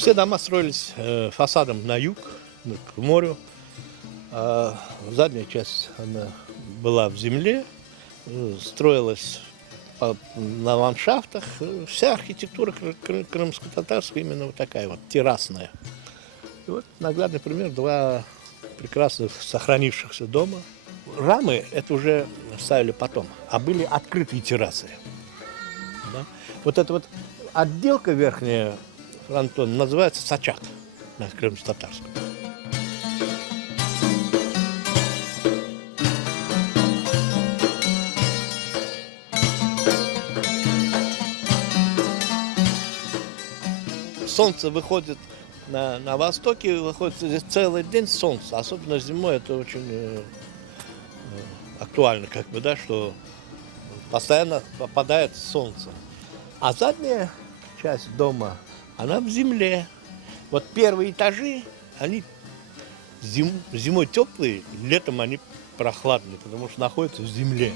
Все дома строились фасадом на юг, к морю. А задняя часть она была в земле, строилась на ландшафтах. Вся архитектура крымско-татарская именно вот такая вот, террасная. И вот наглядный пример, два прекрасных сохранившихся дома. Рамы это уже ставили потом, а были открытые террасы. Да? Вот эта вот отделка верхняя фронтон называется сачак на крымско-татарском. Солнце выходит на востоке, выходит здесь целый день солнце, особенно зимой это очень актуально, как бы, да, что постоянно попадает солнце. А задняя часть дома, она в земле. Вот первые этажи, они зимой теплые, летом они прохладные, потому что находятся в земле.